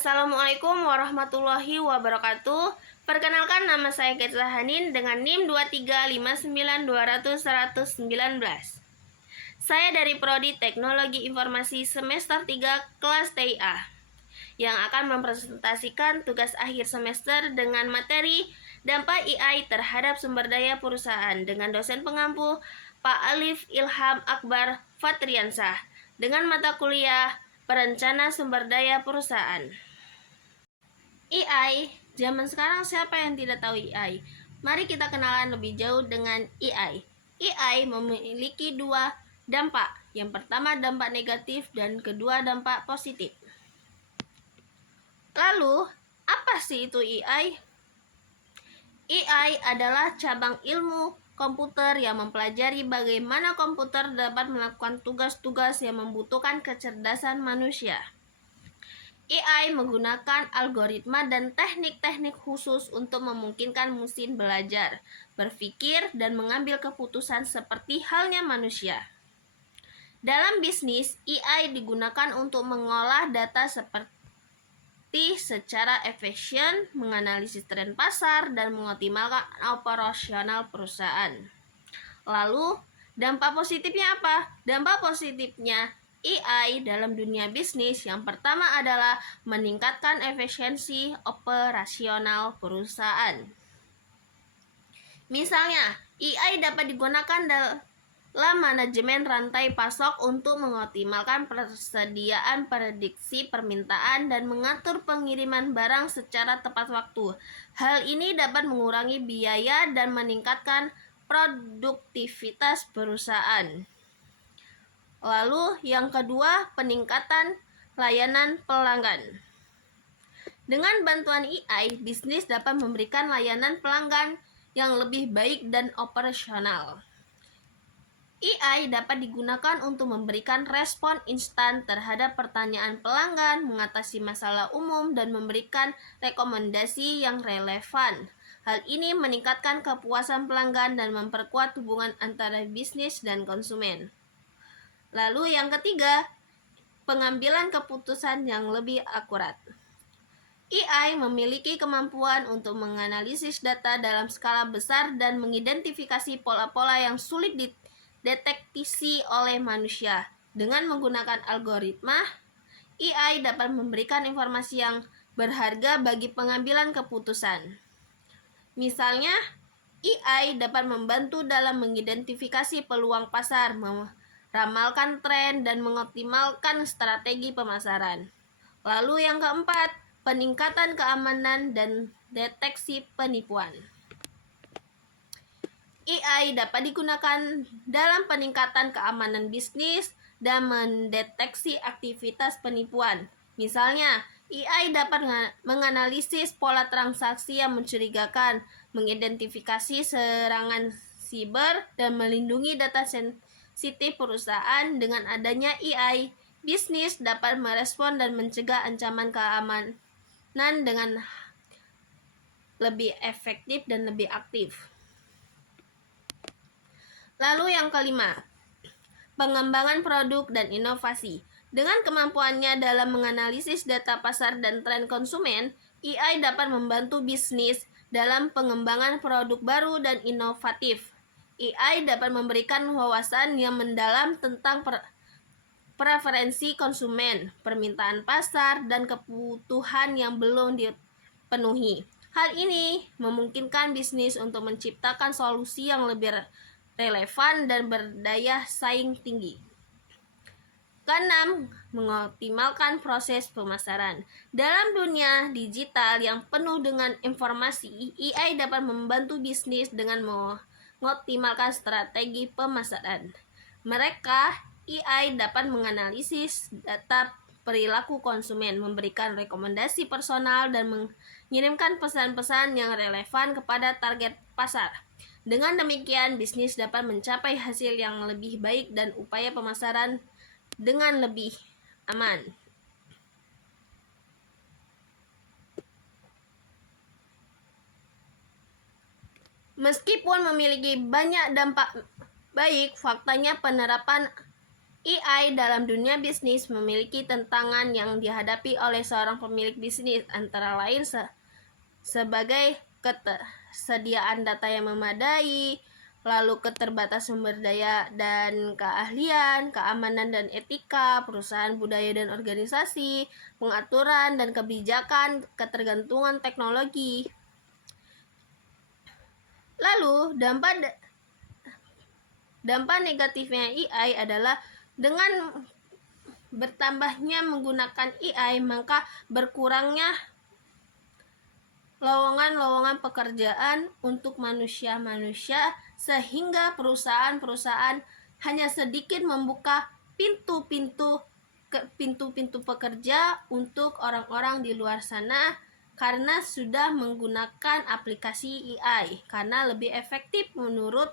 Assalamualaikum warahmatullahi wabarakatuh. Perkenalkan, nama saya Ketsa Hanin dengan NIM 23592001119. Saya dari Prodi Teknologi Informasi semester 3 kelas TIA yang akan mempresentasikan tugas akhir semester dengan materi dampak AI terhadap sumber daya perusahaan dengan dosen pengampu Pak Alif Ilham Akbar Fatriansah dengan mata kuliah Perencana Sumber Daya Perusahaan. AI, zaman sekarang siapa yang tidak tahu AI? Mari kita kenalan lebih jauh dengan AI. AI memiliki dua dampak. Yang pertama dampak negatif dan kedua dampak positif. Lalu, apa sih itu AI? AI adalah cabang ilmu komputer yang mempelajari bagaimana komputer dapat melakukan tugas-tugas yang membutuhkan kecerdasan manusia. AI menggunakan algoritma dan teknik-teknik khusus untuk memungkinkan mesin belajar, berpikir, dan mengambil keputusan seperti halnya manusia. Dalam bisnis, AI digunakan untuk mengolah data secara efisien, menganalisis tren pasar, dan mengoptimalkan operasional perusahaan. Lalu, dampak positifnya apa? Dampak positifnya AI dalam dunia bisnis yang pertama adalah meningkatkan efisiensi operasional perusahaan. Misalnya, AI dapat digunakan dalam manajemen rantai pasok untuk mengoptimalkan persediaan, prediksi permintaan, dan mengatur pengiriman barang secara tepat waktu. Hal ini dapat mengurangi biaya dan meningkatkan produktivitas perusahaan. Lalu yang kedua, peningkatan layanan pelanggan. Dengan bantuan AI, bisnis dapat memberikan layanan pelanggan yang lebih baik dan operasional. AI dapat digunakan untuk memberikan respon instan terhadap pertanyaan pelanggan, mengatasi masalah umum, dan memberikan rekomendasi yang relevan. Hal ini meningkatkan kepuasan pelanggan dan memperkuat hubungan antara bisnis dan konsumen. Lalu yang ketiga, pengambilan keputusan yang lebih akurat. AI memiliki kemampuan untuk menganalisis data dalam skala besar dan mengidentifikasi pola-pola yang sulit dideteksi oleh manusia. Dengan menggunakan algoritma, AI dapat memberikan informasi yang berharga bagi pengambilan keputusan. Misalnya, AI dapat membantu dalam mengidentifikasi peluang pasar, meramalkan tren, dan mengoptimalkan strategi pemasaran. Lalu yang keempat, peningkatan keamanan dan deteksi penipuan. AI dapat digunakan dalam peningkatan keamanan bisnis dan mendeteksi aktivitas penipuan. Misalnya, AI dapat menganalisis pola transaksi yang mencurigakan, mengidentifikasi serangan siber, dan melindungi data sensitif perusahaan. Dengan adanya AI, bisnis dapat merespon dan mencegah ancaman keamanan dengan lebih efektif dan lebih aktif. Lalu yang kelima, pengembangan produk dan inovasi. Dengan kemampuannya dalam menganalisis data pasar dan tren konsumen, AI dapat membantu bisnis dalam pengembangan produk baru dan inovatif. AI dapat memberikan wawasan yang mendalam tentang preferensi konsumen, permintaan pasar, dan kebutuhan yang belum dipenuhi. Hal ini memungkinkan bisnis untuk menciptakan solusi yang lebih relevan dan berdaya saing tinggi. Keenam, mengoptimalkan proses pemasaran. Dalam dunia digital yang penuh dengan informasi, AI dapat membantu bisnis dengan mengoptimalkan strategi pemasaran. AI dapat menganalisis data perilaku konsumen, memberikan rekomendasi personal, dan mengirimkan pesan-pesan yang relevan kepada target pasar. Dengan demikian, bisnis dapat mencapai hasil yang lebih baik dan upaya pemasaran dengan lebih aman. Meskipun memiliki banyak dampak baik, faktanya penerapan AI dalam dunia bisnis memiliki tantangan yang dihadapi oleh seorang pemilik bisnis, antara lain sebagai ketersediaan data yang memadai, lalu keterbatasan sumber daya dan keahlian, keamanan dan etika, perusahaan, budaya dan organisasi, pengaturan dan kebijakan, ketergantungan teknologi. Lalu dampak negatifnya AI adalah dengan bertambahnya menggunakan AI, maka berkurangnya lowongan-lowongan pekerjaan untuk manusia-manusia, sehingga perusahaan-perusahaan hanya sedikit membuka pintu-pintu pekerja untuk orang-orang di luar sana karena sudah menggunakan aplikasi AI karena lebih efektif menurut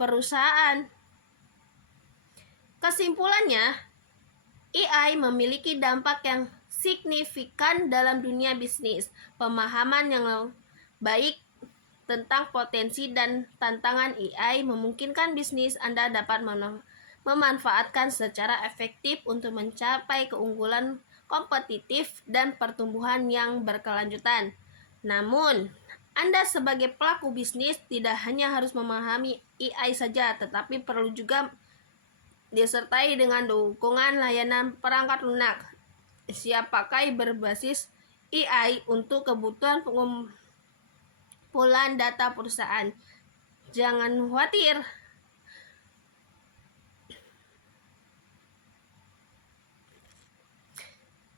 perusahaan. Kesimpulannya, AI memiliki dampak yang signifikan dalam dunia bisnis. Pemahaman yang baik tentang potensi dan tantangan AI memungkinkan bisnis Anda dapat memanfaatkan secara efektif untuk mencapai keunggulan kompetitif dan pertumbuhan yang berkelanjutan. Namun, Anda sebagai pelaku bisnis tidak hanya harus memahami AI saja, tetapi perlu juga disertai dengan dukungan layanan perangkat lunak siap pakai berbasis AI untuk kebutuhan pengumpulan data perusahaan. Jangan khawatir.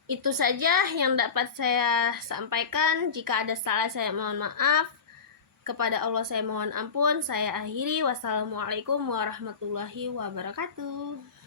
Itu saja yang dapat saya sampaikan. Jika ada salah, saya mohon maaf. Kepada Allah saya mohon ampun. Saya akhiri. Wassalamualaikum warahmatullahi wabarakatuh.